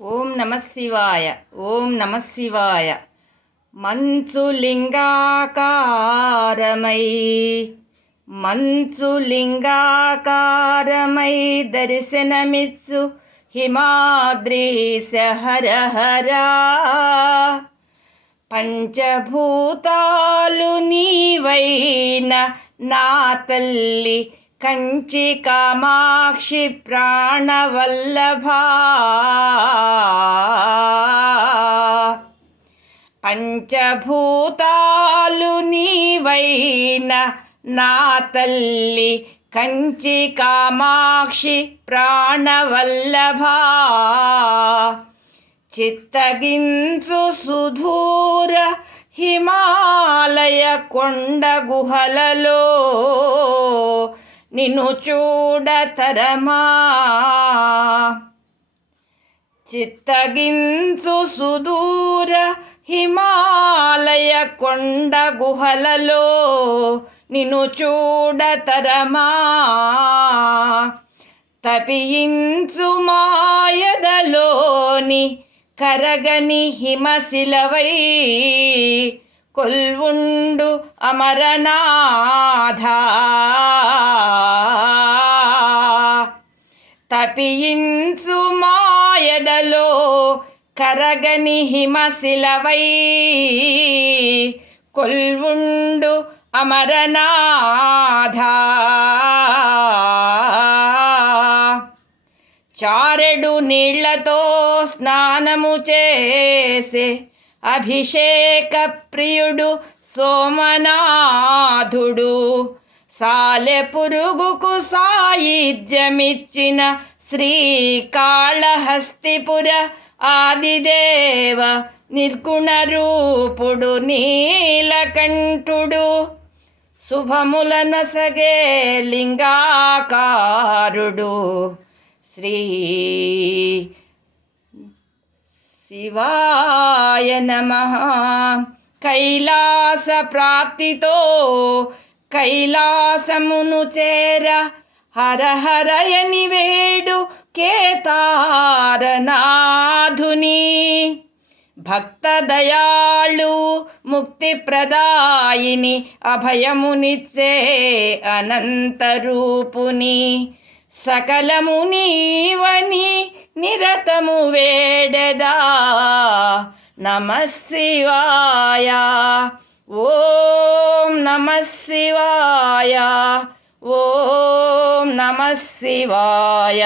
ఓం నమ శివాయ. ఓం నమ శివాయ. మంచులింగాకారమై దర్శనమిచ్చు హిమాద్రీశ హర హరా. పంచభూతాలు నీవైన నా తల్లి కంచి కామాక్షి ప్రాణవల్లభా. పంచభూతాలు నీవైన నా తల్లి కంచి కామాక్షి ప్రాణవల్లభా. చిత్తగించు సుదూర హిమాలయ కొండ గుహలలో నిన్ను చూడతరమా. చిత్తగించు సుదూర హిమాలయ కొండ గుహలలో నిన్ను చూడతరమా. తపించు మాయదలోని కరగని హిమశిలవై కొల్వుండు అమరనాథ. తపించు మాయదలో కరగని హిమశిలవై కొల్వుండు అమరనాథ. చారెడు నీళ్లతో స్నానము చేసే అభిషేక ప్రియుడు సోమనాథుడు. సాలె పురుగుకు సాయుధ్యమిచ్చిన శ్రీకాళహస్తిపుర ఆదిదేవ నిర్గుణ రూపుడు నీలకంఠుడు. శుభములనసగే లింగాకారుడు శ్రీ శివాయ నమః. కైలాస ప్రాప్తితో కైలాసమును చేర హర హరయని వేడు కేతారనాథుని. భక్త దయాళు ముక్తి ప్రదాయిని అభయమునిచ్చే అనంతరూపుని. సకలము నీవని నిరతము వేడెదా నమః శివాయ. ఓం నమః శివాయ. ఓం నమః శివాయ.